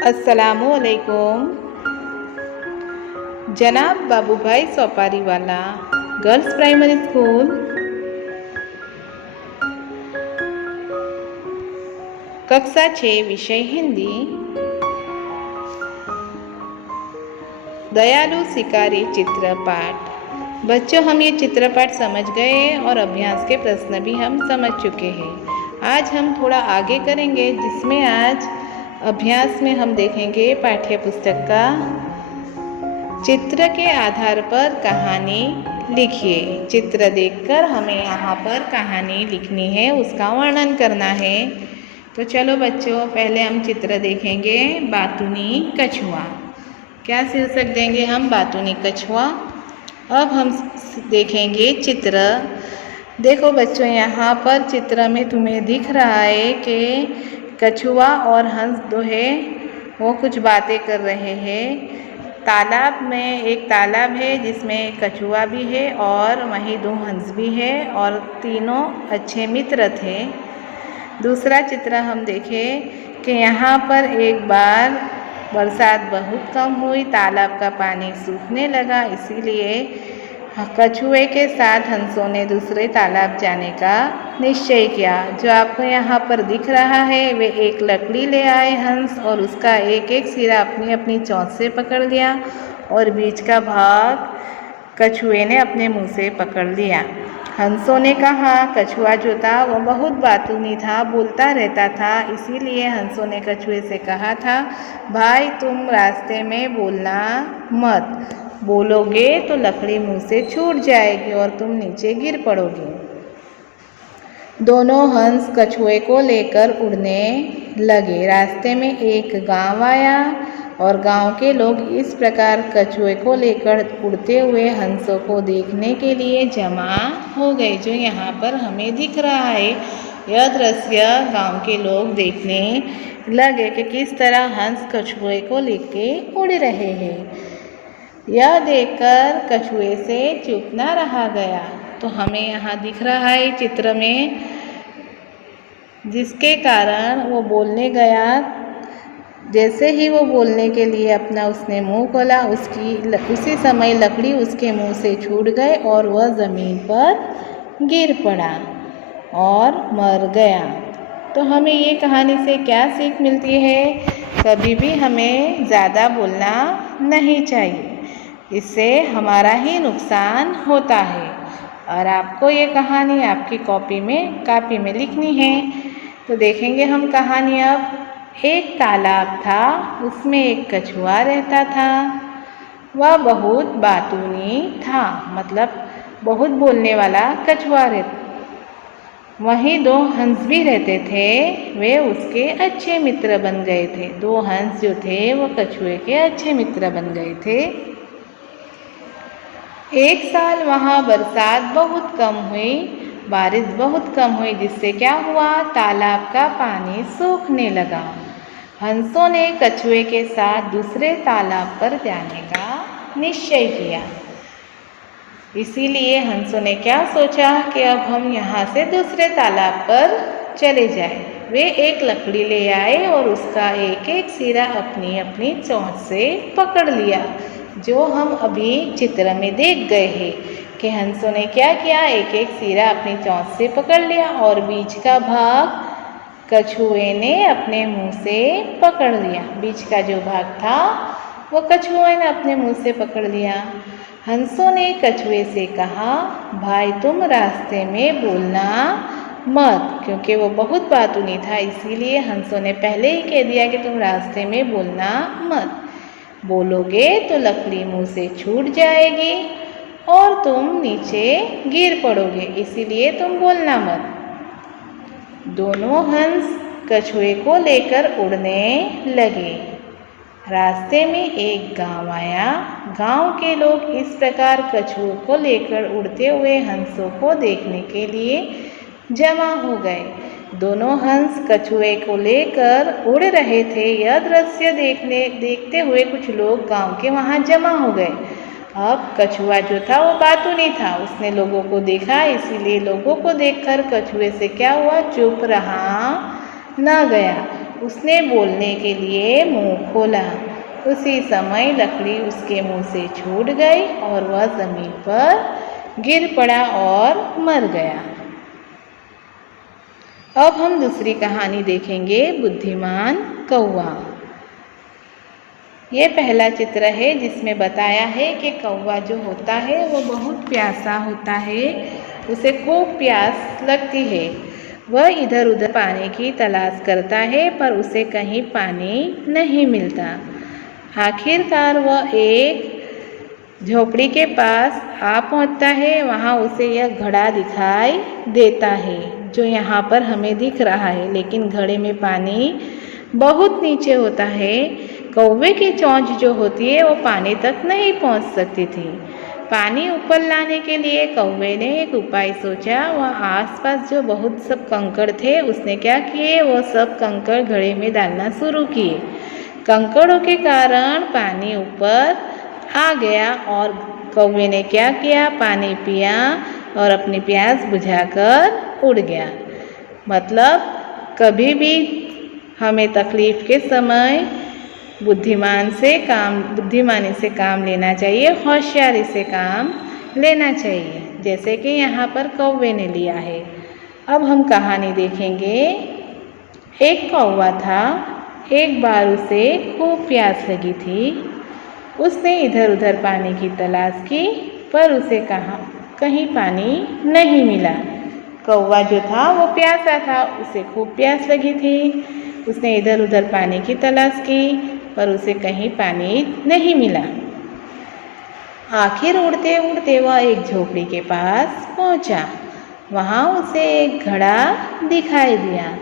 अस्सलामुअलैकुम। जनाब बाबूभाई सोपारी वाला गर्ल्स प्राइमरी स्कूल, कक्षा 6, विषय हिंदी। दयालु शिकारी चित्रपाठ। बच्चों, हम ये चित्रपाठ समझ गए और अभ्यास के प्रश्न भी हम समझ चुके हैं। आज हम थोड़ा आगे करेंगे, जिसमें आज अभ्यास में हम देखेंगे पाठ्य पुस्तक का चित्र के आधार पर कहानी लिखिए। चित्र देखकर हमें यहाँ पर कहानी लिखनी है, उसका वर्णन करना है। तो चलो बच्चों, पहले हम चित्र देखेंगे बातूनी कछुआ। क्या शीर्षक देंगे हम? बातूनी कछुआ। अब हम देखेंगे चित्र। देखो बच्चों, यहाँ पर चित्र में तुम्हें दिख रहा है कि कछुआ और हंस जो है वो कुछ बातें कर रहे हैं। तालाब में एक तालाब है जिसमें कछुआ भी है और वहीं 2 हंस भी है और तीनों अच्छे मित्र थे। दूसरा चित्र हम देखें कि यहाँ पर एक बार बरसात बहुत कम हुई, तालाब का पानी सूखने लगा, इसीलिए कछुए के साथ हंसों ने दूसरे तालाब जाने का निश्चय किया। जो आपको यहाँ पर दिख रहा है वे एक लकड़ी ले आए हंस और उसका एक एक सिरा अपनी अपनी चोंच से पकड़ लिया और बीच का भाग कछुए ने अपने मुंह से पकड़ लिया। हंसों ने कहा कछुआ जो था वह बहुत बातूनी था, बोलता रहता था, इसीलिए हंसों ने कछुए से कहा था, भाई तुम रास्ते में बोलना मत, बोलोगे तो लकड़ी मुंह से छूट जाएगी और तुम नीचे गिर पड़ोगे। दोनों हंस कछुए को लेकर उड़ने लगे। रास्ते में एक गांव आया और गांव के लोग इस प्रकार कछुए को लेकर उड़ते हुए हंसों को देखने के लिए जमा हो गए। जो यहाँ पर हमें दिख रहा है, यह दृश्य गांव के लोग देखने लगे कि किस तरह हंस कछुए को लेके उड़ रहे हैं। यह देखकर कछुए से चुप न रहा गया। तो हमें यहाँ दिख रहा है चित्र में, जिसके कारण वो बोलने गया। जैसे ही वो बोलने के लिए अपना उसने मुंह खोला, उसी समय लकड़ी उसके मुंह से छूट गए और वह ज़मीन पर गिर पड़ा और मर गया। तो हमें ये कहानी से क्या सीख मिलती है? कभी भी हमें ज़्यादा बोलना नहीं चाहिए, इससे हमारा ही नुकसान होता है। और आपको ये कहानी आपकी कापी में लिखनी है। तो देखेंगे हम कहानी अब। एक तालाब था, उसमें एक कछुआ रहता था। वह बहुत बातूनी था, मतलब बहुत बोलने वाला कछुआ रहता। वहीं 2 हंस भी रहते थे, वे उसके अच्छे मित्र बन गए थे। 2 हंस जो थे वो कछुए के अच्छे मित्र बन गए थे। एक साल वहाँ बरसात बहुत कम हुई, बारिश बहुत कम हुई, जिससे क्या हुआ, तालाब का पानी सूखने लगा। हंसों ने कछुए के साथ दूसरे तालाब पर जाने का निश्चय किया। इसीलिए हंसों ने क्या सोचा कि अब हम यहाँ से दूसरे तालाब पर चले जाएं। वे एक लकड़ी ले आए और उसका एक एक सिरा अपनी अपनी चोंच से पकड़ लिया। जो हम अभी चित्र में देख गए हैं कि हंसों ने क्या किया, एक एक सिरा अपनी चोंच से पकड़ लिया और बीच का भाग कछुए ने अपने मुंह से पकड़ लिया। बीच का जो भाग था वो कछुए ने अपने मुंह से पकड़ लिया। हंसों ने कछुए से कहा, भाई तुम रास्ते में बोलना मत, क्योंकि वो बहुत बातूनी था, इसीलिए हंसों ने पहले ही कह दिया कि तुम रास्ते में बोलना मत, बोलोगे तो लकड़ी मुंह से छूट जाएगी और तुम नीचे गिर पड़ोगे, इसीलिए तुम बोलना मत। दोनों हंस कछुए को लेकर उड़ने लगे। रास्ते में एक गांव आया। गांव के लोग इस प्रकार कछुए को लेकर उड़ते हुए हंसों को देखने के लिए जमा हो गए। दोनों हंस कछुए को लेकर उड़ रहे थे। यह दृश्य देखते हुए कुछ लोग गांव के वहां जमा हो गए। अब कछुआ जो था वो बातूनी था, उसने लोगों को देखा, इसीलिए लोगों को देखकर कछुए से क्या हुआ, चुप रहा न गया। उसने बोलने के लिए मुंह खोला। उसी समय लकड़ी उसके मुंह से छूट गई और वह जमीन पर गिर पड़ा और मर गया। अब हम दूसरी कहानी देखेंगे, बुद्धिमान कौवा। ये पहला चित्र है जिसमें बताया है कि कौवा जो होता है वो बहुत प्यासा होता है, उसे खूब प्यास लगती है। वह इधर उधर पानी की तलाश करता है पर उसे कहीं पानी नहीं मिलता। आखिरकार वह एक झोपड़ी के पास आ पहुंचता है। वहाँ उसे यह घड़ा दिखाई देता है जो यहाँ पर हमें दिख रहा है, लेकिन घड़े में पानी बहुत नीचे होता है। कौवे की चोंच जो होती है वो पानी तक नहीं पहुँच सकती थी। पानी ऊपर लाने के लिए कौवे ने एक उपाय सोचा। वह आसपास जो बहुत सब कंकड़ थे उसने क्या किए, वो सब कंकड़ घड़े में डालना शुरू किए। कंकड़ों के कारण पानी ऊपर आ गया और कौवे ने क्या किया, पानी पिया और अपनी प्यास बुझाकर उड़ गया। मतलब कभी भी हमें तकलीफ के समय बुद्धिमानी से काम लेना चाहिए, होशियारी से काम लेना चाहिए, जैसे कि यहाँ पर कौवे ने लिया है। अब हम कहानी देखेंगे। एक कौवा था, एक बार उसे खूब प्यास लगी थी। उसने इधर उधर पानी की तलाश की पर उसे कहीं पानी नहीं मिला। कौवा जो था वो प्यासा था, उसे खूब प्यास लगी थी। उसने इधर उधर पानी की तलाश की पर उसे कहीं पानी नहीं मिला। आखिर उड़ते उड़ते वह एक झोपड़ी के पास पहुंचा। वहाँ उसे एक घड़ा दिखाई दिया।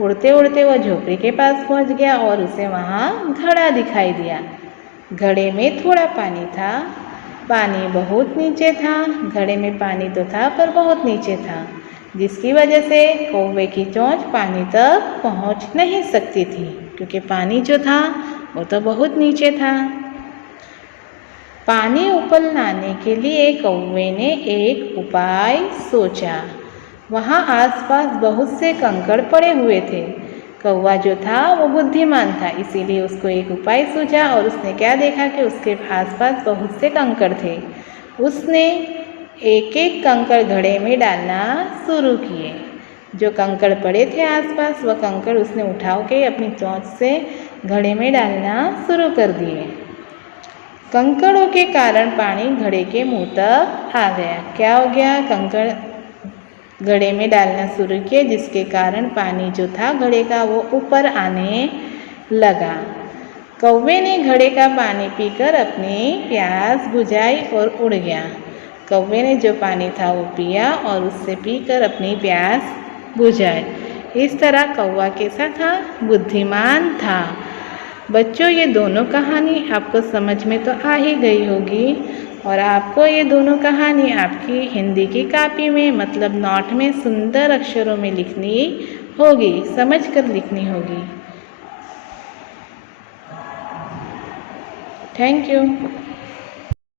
उड़ते उड़ते वह झोपड़ी के पास पहुंच गया और उसे वहाँ घड़ा दिखाई दिया। घड़े में थोड़ा पानी था, पानी बहुत नीचे था। घड़े में पानी तो था पर बहुत नीचे था, जिसकी वजह से कौवे की चोंच पानी तक पहुंच नहीं सकती थी, क्योंकि पानी जो था वो तो बहुत नीचे था। पानी ऊपर लाने के लिए कौवे ने एक उपाय सोचा। वहाँ आसपास बहुत से कंकड़ पड़े हुए थे। कौवा जो था वो बुद्धिमान था, इसीलिए उसको एक उपाय सूझा और उसने क्या देखा कि उसके आसपास बहुत से कंकड़ थे। उसने एक एक कंकड़ घड़े में डालना शुरू किए। जो कंकड़ पड़े थे आसपास, वह कंकड़ उसने उठा के अपनी चोंच से घड़े में डालना शुरू कर दिए। कंकड़ों के कारण पानी घड़े के मुंह तक आ गया। क्या हो गया, कंकड़ घड़े में डालना शुरू किए, जिसके कारण पानी जो था घड़े का वो ऊपर आने लगा। कौवे ने घड़े का पानी पीकर अपनी प्यास बुझाई और उड़ गया। कौवे ने जो पानी था वो पिया और उससे पीकर अपनी प्यास बुझाई। इस तरह कौवा कैसा था, बुद्धिमान था। बच्चों, ये दोनों कहानी आपको समझ में तो आ ही गई होगी और आपको ये दोनों कहानी आपकी हिंदी की कॉपी में मतलब नोट में सुंदर अक्षरों में लिखनी होगी, समझ कर लिखनी होगी। Thank you.